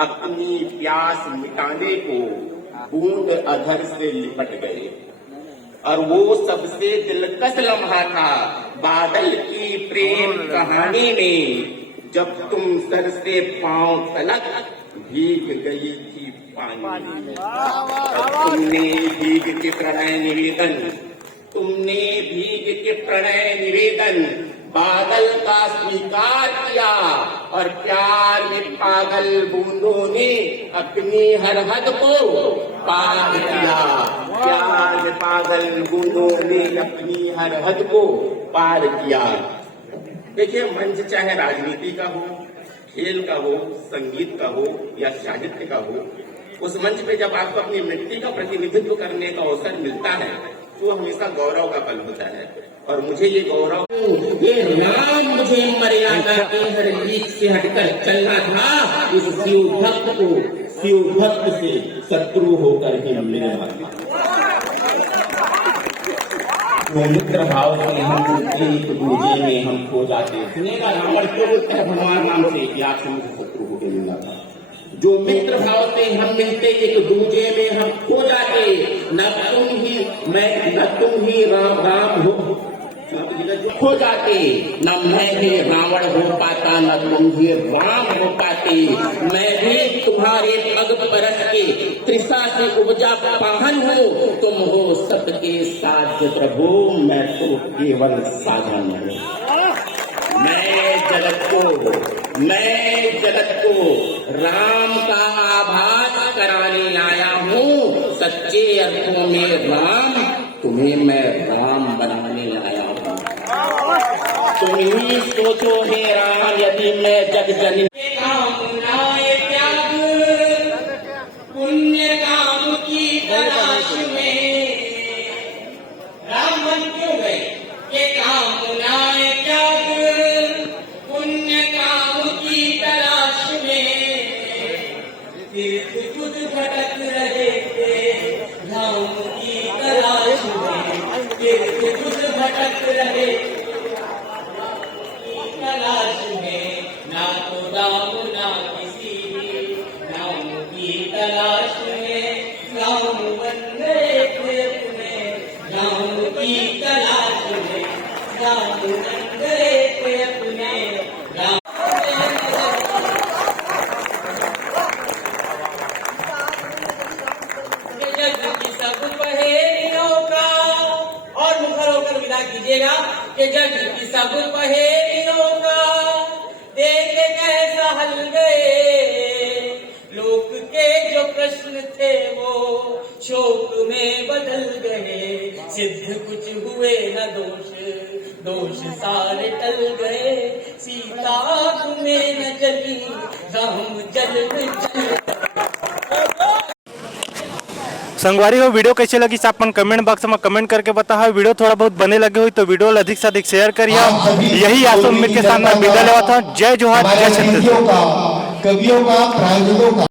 अपनी प्यास मिटाने को बूंद अधर से लिपट गए। और वो सबसे दिलकश लम्हा था बादल की प्रेम कहानी में, जब तुम सर से पांव तलक भीग गई थी पानी में। तुमने भीग के प्रणय निवेदन, तुमने भीग के प्रणय निवेदन बादल का स्वीकार किया, और प्यार में पागल बूंदों ने अपनी हर हद को पार किया। प्यार में पागल बूंदों ने अपनी हर हद को पार किया। देखिए, मंच चाहे राजनीति का हो, खेल का हो, संगीत का हो या साहित्य का हो, उस मंच पे जब आपको अपनी मिट्टी का प्रतिनिधित्व करने का अवसर मिलता है तो हमेशा गौरव का पल होता है। और मुझे ये गौरव, ये राम मुझे मर्यादा के हर रीत से हटकर चलना था, इस शिव भक्त को शिव भक्त से शत्रु होकर ही हमने मारा। वो मित्र भाव से हम एक दूजे में हम खो जाते। सुनेगा रावण क्यों बोलता है भगवान राम से कि आपसे मुझे शत्रु होकर मिलना था। जो मित्र भाव से हम मिलते एक दूजे में हम खो जाते। न तुम ही राम हो खो जाते, न मैं ही रावण हो पाता, न तुम ही राम हो पाते। मैं भी तुम्हारे पग परस के त्रिषा से उपजा पाहन हूँ, तुम हो सत के साध्य प्रभु, मैं तो केवल साधन हूँ। मैं जगत को राम का आभास कराने आया हूँ। सच्चे अर्थों में राम, तुम्हें मैं राम बनाने आया हूँ। तुम ही सोचो हे राम, यदि मैं जग जननी पुण्य काम की तलाश में राम बन क्यों गए? ये कामनाएं त्याग पुण्य काम की तलाश में, तीर्थ खुद भटक रहे थे राम की तलाश में। तीर्थ खुद भटक रहे तलाश में, ना तो राम ना किसी राम की तलाश में। राम बन गए थे अपने राम की तलाश में, राम बन गए थे अपने राम। जग की सब पहेलियों का, और मुखर होकर विदा कीजिएगा कि जग की सब पहेलियों का देख कैसा हल गए। लोक के जो प्रश्न थे वो शोक में बदल गए। सिद्ध कुछ हुए न दोष सारे टल गए। सीता में न जली, राम जल में जल। संगवारी हो, वीडियो कैसे लगी अपन कमेंट बॉक्स में कमेंट करके बताओ। वीडियो थोड़ा बहुत बने लगे हुई तो वीडियो अधिक से अधिक शेयर करिए। यही आशा उम्मीद के साथ मैं विदा लेता हूं। जय जोहार, जय छत्तीसगढ़। कवियों का, प्रायोजकों का